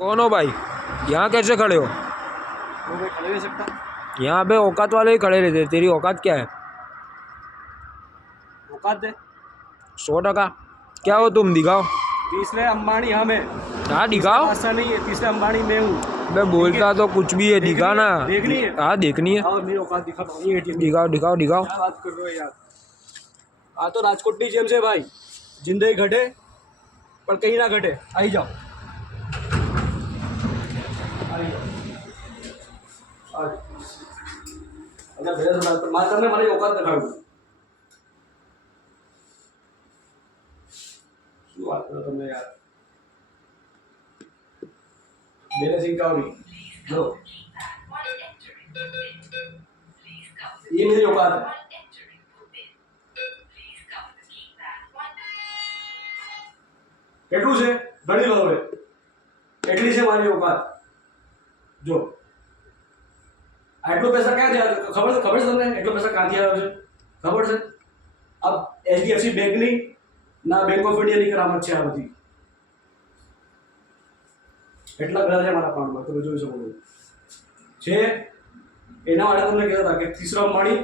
कौन हो भाई? यहाँ कैसे खड़े हो? वो मैं खड़े नहीं सकता। यहाँ पे औकात वाले ही खड़े रहते। तेरी औकात क्या है? औकात दे। 100%। क्या हो तुम? दिखाओ। तीसरे अंबानी हम है। हाँ तीसरा दिखाओ। बादशाह नहीं है, तीसरे अंबानी मैं हूँ। मैं ठीक है, बोलता तो कुछ भी है, दिखा ना। देखनी है। हाँ देखनी है। और मेरी औकात दिखा पाओ, ये एटीएम दिखाओ दिखाओ दिखाओ। क्या बात कर रहे हो यार। तो राजकोटनी जेम से भाई, जिंदगी घटे पर कहीं ना घटे। आई जाओ, आई जाओ, आ जाओ। अच्छा मेरे से बात करने वाली औकात दिखाऊंगा। શું વાત કરો તમે યાર? मेरे सिंह का भी लो, ये मेरी औकात है। કેટલું છે ગણી લો હવે, એટલી છે મારી औकात। જો આટલો પૈસા ક્યાં થયા ખબર છે? તમને એટલો પૈસા ક્યાંથી આવ્યો છે ખબર છે? अब HDFC बैंक ની ના બેંક ઓફ ઇન્ડિયાની કરામત છે આ બધી। એટલા બધા છે મારા અકાઉન્ટમાં, તમે જોઈ શકો છો। છે એના માટે તમને કહેતા હતા કે તીસરો અંબાણી